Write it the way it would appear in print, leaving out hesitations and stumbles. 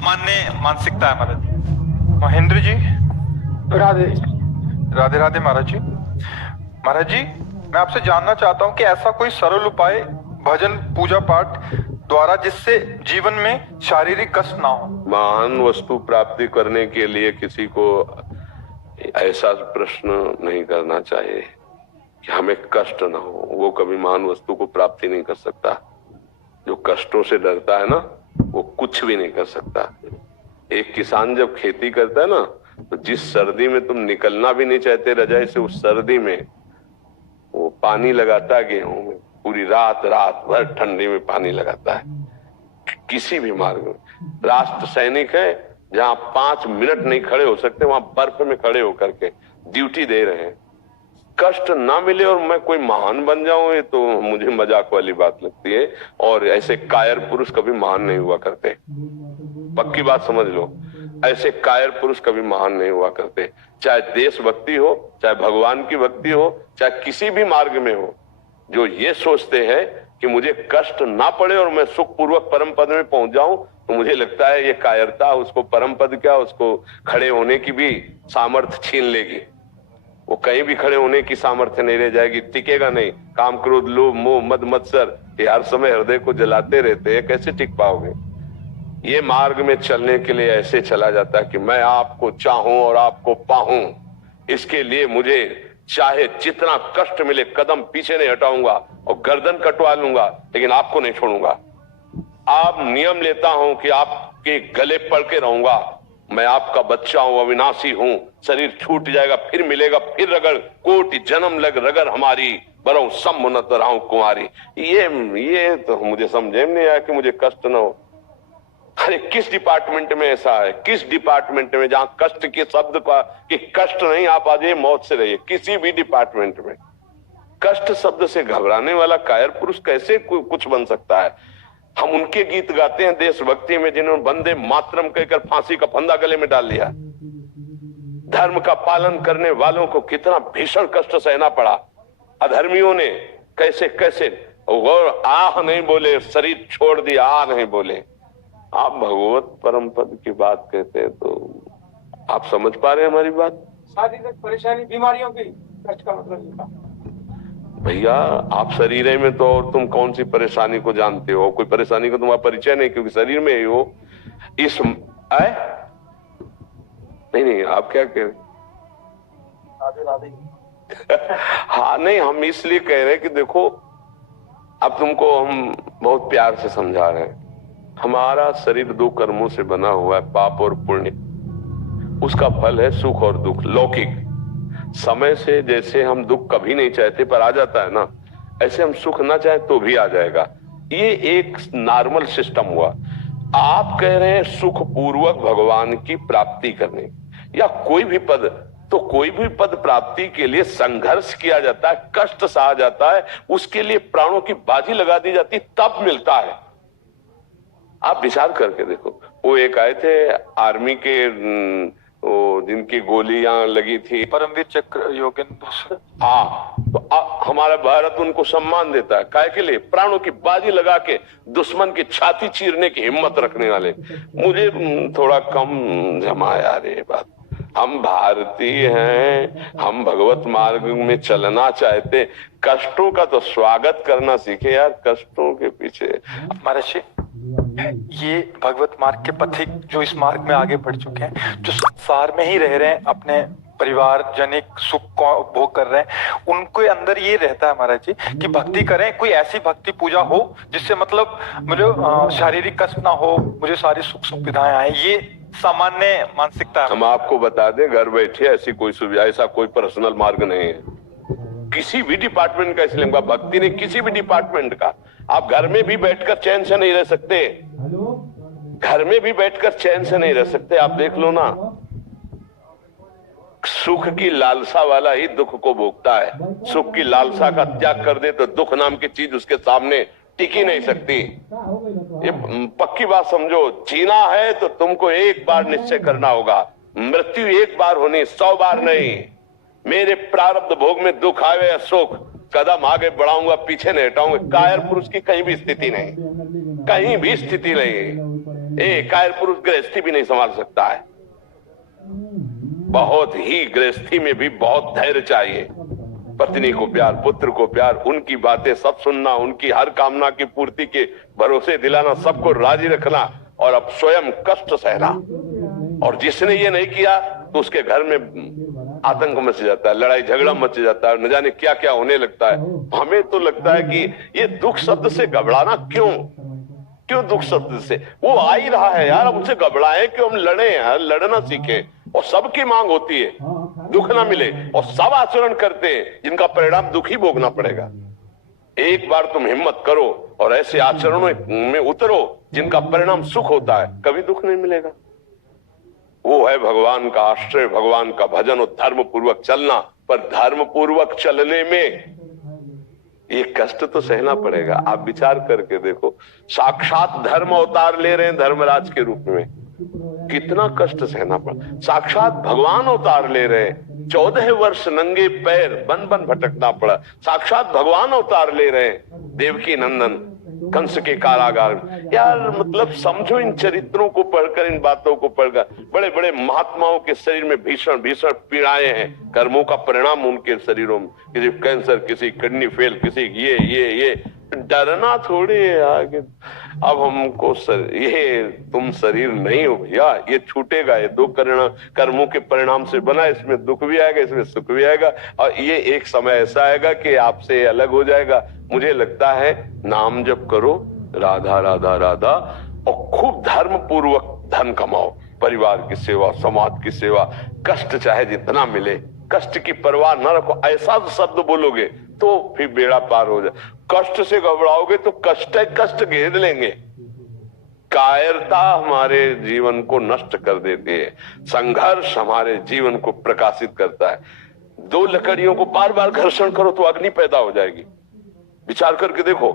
सामान्य मानसिकता है महाराज। महेंद्र जी, राधे राधे राधे महाराज जी। महाराज जी, मैं आपसे जानना चाहता हूँ कि ऐसा कोई सरल उपाय भजन पूजा पाठ द्वारा जिससे जीवन में शारीरिक कष्ट ना हो। महान वस्तु प्राप्ति करने के लिए किसी को ऐसा प्रश्न नहीं करना चाहिए कि हमें कष्ट ना हो। वो कभी महान वस्तु को प्राप्ति नहीं कर सकता। जो कष्टों से डरता है ना, वो कुछ भी नहीं कर सकता। एक किसान जब खेती करता है ना, तो जिस सर्दी में तुम निकलना भी नहीं चाहते रजाई से, उस सर्दी में वो पानी लगाता है गेहूं में, पूरी रात रात भर ठंडी में पानी लगाता है। किसी भी मार्ग में राष्ट्र सैनिक है, जहां 5 मिनट नहीं खड़े हो सकते, वहां बर्फ में खड़े होकर के ड्यूटी दे रहे हैं। कष्ट ना मिले और मैं कोई महान बन जाऊं, ये तो मुझे मजाक वाली बात लगती है। और ऐसे कायर पुरुष कभी महान नहीं हुआ करते। पक्की बात समझ लो, ऐसे कायर पुरुष कभी महान नहीं हुआ करते। चाहे देशभक्ति हो, चाहे भगवान की भक्ति हो, चाहे किसी भी मार्ग में हो। जो ये सोचते हैं कि मुझे कष्ट ना पड़े और मैं सुख पूर्वक परम पद में पहुंच जाऊं, तो मुझे लगता है ये कायरता उसको परम पद क्या, उसको खड़े होने की भी सामर्थ्य छीन लेगी। वो कहीं भी खड़े होने की सामर्थ्य नहीं रह जाएगी, टिकेगा नहीं। काम क्रोध लोभ मोह मद मत्सर ये हर समय हृदय को जलाते रहते हैं, कैसे टिक पाओगे। ये मार्ग में चलने के लिए ऐसे चला जाता है कि मैं आपको चाहूं और आपको पाहूं, इसके लिए मुझे चाहे जितना कष्ट मिले कदम पीछे नहीं हटाऊंगा और गर्दन कटवा लूंगा, लेकिन आपको नहीं छोड़ूंगा। आप नियम लेता हूं कि आपके गले पड़ के रहूंगा। मैं आपका बच्चा हूं, अविनाशी हूं। शरीर छूट जाएगा, फिर मिलेगा, फिर रगड़ कोटि जन्म लग रगड़ हमारी, बरौ सम्मुनत रहूं कुमारी। ये तो मुझे समझे नहीं आया कि मुझे कष्ट न हो। अरे किस डिपार्टमेंट में ऐसा है, किस डिपार्टमेंट में जहां कष्ट के शब्द का कि कष्ट नहीं, आप आ जाइए मौत से रहिए। किसी भी डिपार्टमेंट में कष्ट शब्द से घबराने वाला कायर पुरुष कैसे कुछ बन सकता है। हम उनके गीत गाते हैं देशभक्ति में, जिन्होंने वंदे मातरम कहकर फांसी का फंदा गले में डाल लिया। धर्म का पालन करने वालों को कितना भीषण कष्ट सहना पड़ा। अधर्मियों ने कैसे कैसे और आह नहीं बोले, शरीर छोड़ दिया, आ नहीं बोले। आप भगवत परम पद की बात कहते हैं, तो आप समझ पा रहे हैं हमारी बात। शारीरिक परेशानी बीमारियों की कष्ट का मतलब भैया आप शरीर में तो, और तुम कौन सी परेशानी को जानते हो। कोई परेशानी का तुम्हारा परिचय नहीं, क्योंकि शरीर में ही हो। इस नहीं आप क्या कह रहे। हाँ नहीं, हम इसलिए कह रहे हैं कि देखो, अब तुमको हम बहुत प्यार से समझा रहे हैं। हमारा शरीर 2 कर्मों से बना हुआ है, पाप और पुण्य। उसका फल है सुख और दुख लौकिक। समय से जैसे हम दुख कभी नहीं चाहते पर आ जाता है ना, ऐसे हम सुख ना चाहे तो भी आ जाएगा। ये एक नॉर्मल सिस्टम हुआ। आप कह रहे हैं सुख पूर्वक भगवान की प्राप्ति करने, या कोई भी पद, तो कोई भी पद प्राप्ति के लिए संघर्ष किया जाता है, कष्ट सहा जाता है, उसके लिए प्राणों की बाजी लगा दी जाती, तब मिलता है। आप विचार करके देखो। वो एक आए थे आर्मी के, वो जिनकी गोलियां लगी थी, परमवीर चक्र योगेंद्र। हाँ, तो हमारा भारत उनको सम्मान देता है। काय के लिए? प्राणों की बाजी लगा के दुश्मन की छाती चीरने की हिम्मत रखने वाले। मुझे थोड़ा कम जमा यार ये बात। हम भारतीय हैं, हम भगवत मार्ग में चलना चाहते। कष्टों का तो स्वागत करना सीखे यार, कष्टों के पीछे। महाराज जी, ये भगवत मार्ग के पथिक जो इस मार्ग में आगे बढ़ चुके हैं, जो संसार में ही रह रहे हैं, अपने परिवार जनिक सुख को भोग कर रहे हैं, उनके अंदर ये रहता है महाराज जी कि भक्ति करें, कोई ऐसी भक्ति पूजा हो जिससे मतलब मुझे शारीरिक कष्ट ना हो, मुझे सारी सुख सुविधाएं आए। ये सामान्य मानसिकता है। हम आपको बता दें, घर बैठे ऐसी कोई सुविधा, ऐसा कोई पर्सनल मार्ग नहीं है किसी भी डिपार्टमेंट का। इसलिए भक्ति ने किसी भी डिपार्टमेंट का, आप घर में भी बैठकर चैन से नहीं रह सकते। घर में भी बैठकर चैन से नहीं रह सकते। आप देख लो ना, सुख की लालसा वाला ही दुख को भोगता है। सुख की लालसा का त्याग कर दे तो दुख नाम की चीज उसके सामने टिक ही नहीं सकती। ये पक्की बात समझो। जीना है तो तुमको एक बार निश्चय करना होगा। मृत्यु एक बार होनी, 100 बार नहीं। मेरे प्रारब्ध भोग में दुख आवे या सुख, कदम आगे बढ़ाऊंगा, पीछे नहीं हटाऊंगा। कायर पुरुष की कहीं भी स्थिति नहीं, कहीं भी स्थिति नहीं। कायर पुरुष गृहस्थी भी नहीं संभाल सकता है। बहुत ही गृहस्थी में भी बहुत धैर्य चाहिए। पत्नी को प्यार, पुत्र को प्यार, उनकी बातें सब सुनना, उनकी हर कामना की पूर्ति के भरोसे दिलाना, सबको राजी रखना और अब स्वयं कष्ट सहना। और जिसने ये नहीं किया तो उसके घर में आतंक मच जाता है, लड़ाई झगड़ा मच जाता है, न जाने क्या क्या होने लगता है। हमें तो लगता है कि ये दुख शब्द से घबराना क्यों दुख शब्द से? वो आ ही रहा है यार, अब उनसे घबराएं क्यों? हम लड़े हैं, लड़ना सीखें। और सबकी मांग होती है दुख ना मिले, और सब आचरण करते हैं जिनका परिणाम दुख ही भोगना पड़ेगा। एक बार तुम हिम्मत करो और ऐसे आचरणों में उतरो जिनका परिणाम सुख होता है, कभी दुख नहीं मिलेगा। वो है भगवान का आश्रय, भगवान का भजन और धर्म पूर्वक चलना। पर धर्म पूर्वक चलने में ये कष्ट तो सहना पड़ेगा। आप विचार करके देखो, साक्षात धर्म अवतार ले रहे हैं धर्मराज के रूप में, कितना कष्ट सहना पड़ा। साक्षात भगवान अवतार ले रहे हैं, 14 वर्ष नंगे पैर बन बन भटकना पड़ा। साक्षात भगवान अवतार ले रहे हैं, देवकी नंदन कंस के कारागार में। यार मतलब समझो इन चरित्रों को पढ़कर, इन बातों को पढ़कर। बड़े बड़े महात्माओं के शरीर में भीषण भीषण पीड़ाएं हैं, कर्मों का परिणाम उनके शरीरों में, किसी कैंसर, किसी किडनी फेल, किसी ये डरना थोड़ी है आगे। अब हमको ये तुम शरीर नहीं हो भैया, ये छूटेगा। ये दो कर्मों के परिणाम से बना, इसमें दुख भी आएगा, इसमें सुख भी आएगा। और ये एक समय ऐसा आएगा कि आपसे अलग हो जाएगा। मुझे लगता है नाम जप करो, राधा राधा राधा, और खूब धर्म पूर्वक धन कमाओ, परिवार की सेवा, समाज की सेवा, कष्ट चाहे जितना मिले, कष्ट की परवाह न रखो। ऐसा शब्द बोलोगे तो फिर बेड़ा पार हो जाए। कष्ट से घबराओगे तो कष्ट घेर लेंगे। कायरता हमारे जीवन को नष्ट कर देती है, संघर्ष हमारे जीवन को प्रकाशित करता है। दो लकड़ियों को बार बार घर्षण करो तो अग्नि पैदा हो जाएगी। विचार करके देखो,